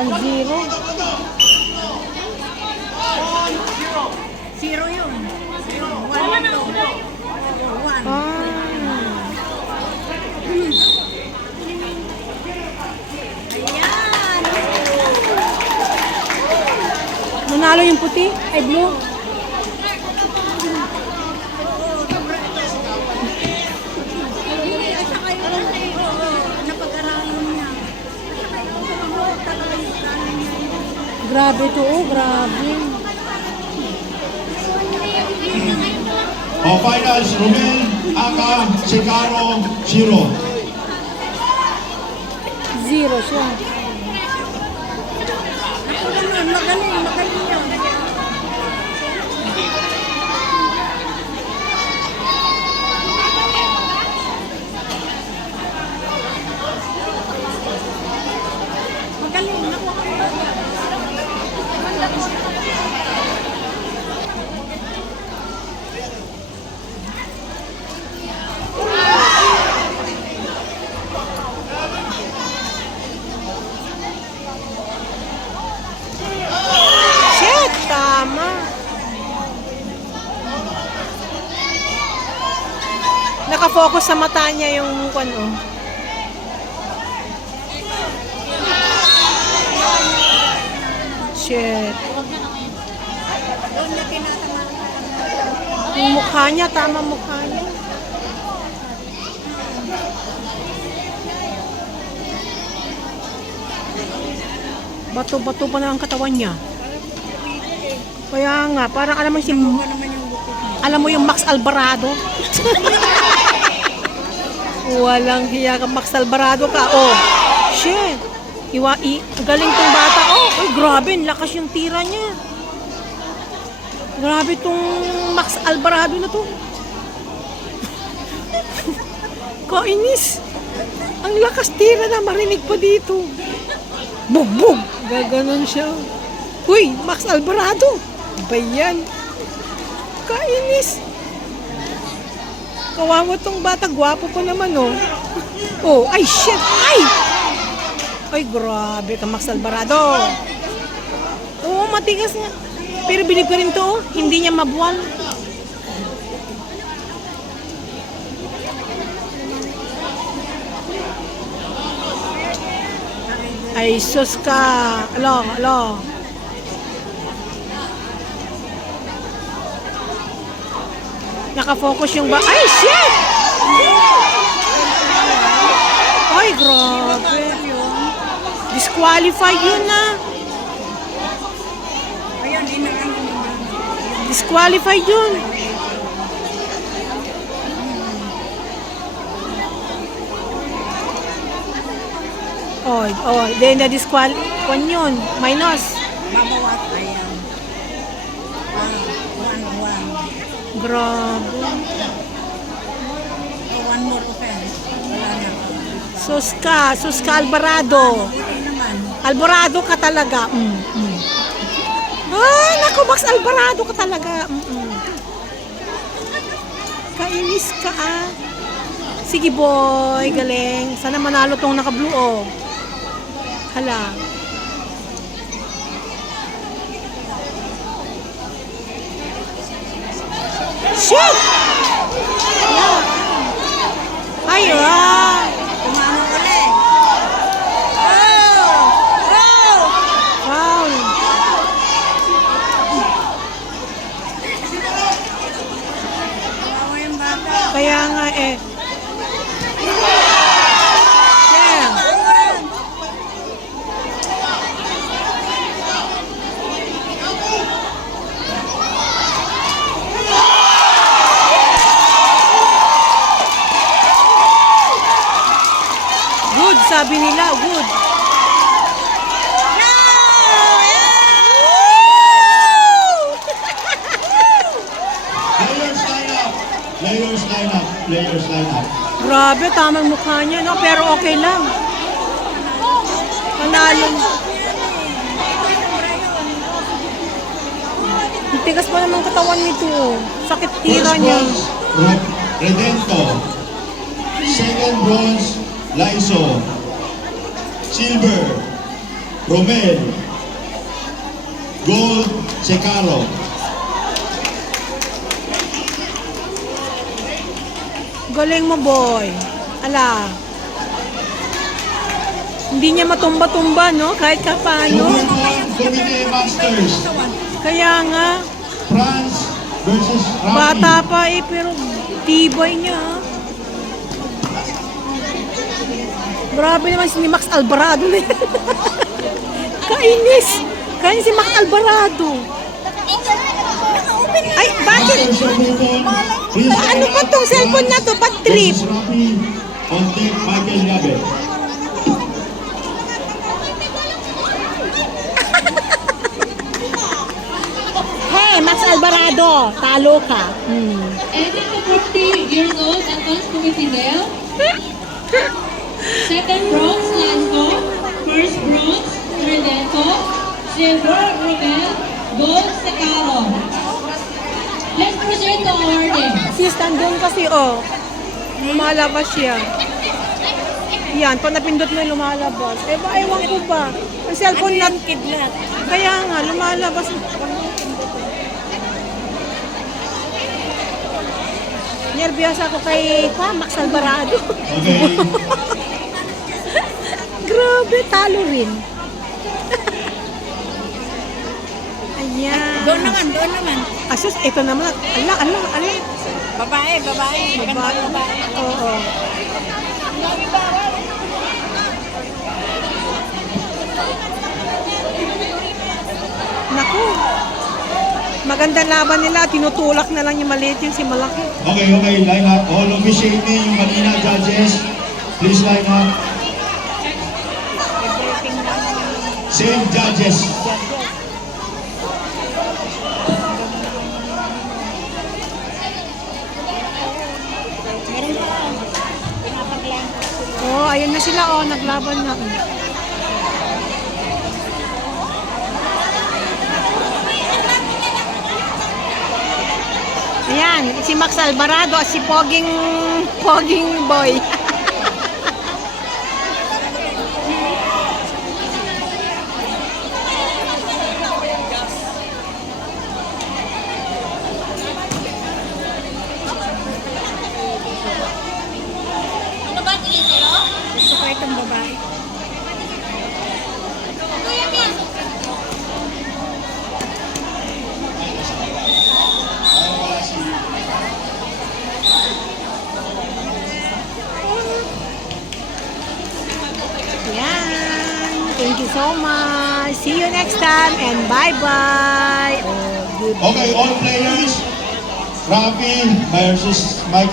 One zero. Zero yun. One ito. One. Ah. Ayan. Nanalo yung puti. Ay, blue. At saka yung oo, napag-aralan niya. At saka yung oo, talaga yung plano niya. Grabe to, oh. Grabe. O finals, Romel, Aka, Sikaro, Zero. Zero siya. Ako ganun, magaling, magaling yun. Magaling, nakuha ko Shit! Tama. Nakafocus sa mata niya yung. Shit. Doon niya tinatamaan. Yung mukha niya, tama mukha niya. Bato-bato pa na ang katawan niya. Kaya nga, parang alam mo si alam mo yung Max Alvarado? Walang hiya ka Max Alvarado ka. Oh, shit. Iwa, i, galing tong bata. Oh, uy, grabe, lakas yung tira niya. Grabe tong Max Alvarado na to. Kainis. Ang lakas tira na marinig pa dito. Bugbog. Gaganon siya. Uy, Max Alvarado. Ba yan? Kainis. Kawawa tong bata. Gwapo pa naman, oh. Oh, ay, shit. Ay! Ay, grabe ka, Max Alvarado. Oo, matigas nga. Pero bilib ka rin to, oh. Hindi niya mabuwal. Ay, sus ka. Alo, alo. Nakafocus yung ba... Ay, shit! Ay, grabe. Disqualified yun na. Inaano naman. Disqualified yun. Oy, oy. Then na disqual... Kwan yun. Minus. Babawat, ayan. Ah, one. Grabe. Oh, one more offense. Wala na. Suska. Suska Alvarado. Alvarado ka talaga. Mm, mm. Ay, naku, Max Alvarado ka talaga. Mm, mm. Kainis ka ah. Sige boy, galing. Sana manalo tong naka-blue oh. Hala. Shit! Yeah. Ay, ah. Tumama ulit. Foul. Yung bata. Kaya nga eh. Sabi nila, good. Players line up. Players line up. Players line up. Grabe, tamang mukha niya, no? Pero okay lang. Panalo. Tigas pa naman katawan nito. Sakit tira niya. Redento. Second bronze, Laiso. Silver, Romel. Gold, Secaro. Galing mo, boy. Ala. Hindi niya matumba-tumba, no? Kahit ka paano. Masters. Kaya nga, France versus Rafi. bata pa eh, pero tibay niya. ah. Grabe naman si Max Alvarado na yan. Kainis. Kainis si Max Alvarado. Ay, bakit? Ba- ano up. tong cellphone na to? Ba't trip? Hey, Max Alvarado, talo ka. Hmm. Edit to 40 years old, committee Del. Second bronze, Lanco. First bronze, Reneto. Silver, Romel. Gold, Secaro. Let's proceed to awarding. Sis, nandun kasi, oh. Lumalabas siya. Yan, pag napindot mo yung lumalabas. Eh, ba, ewan ko ba? Ang cellphone na... kidlat. Kaya nga, lumalabas. Nervyos ako kay pa, Max Alvarado. Okay. Talo rin. Ayan. Doon naman, doon naman. Asus, ito naman. Ala, ala, ala. Babae, babae. Magandang babae. Oo. Naku. Magandang laban nila. Tinutulak na lang yung maliit yung si malaki. Okay, okay, line up. All officiating, yung kanina judges, please line up. Same judges. Oh, ayun na sila. Oh, naglaban na. Ayan, si Max Alvarado si Poging Poging Boy. Ano ba tingin sa'yo? Gusto ko itong babae. Ayan. Thank you so much. See you next time and bye-bye. Okay, all players, Rafi versus Michael.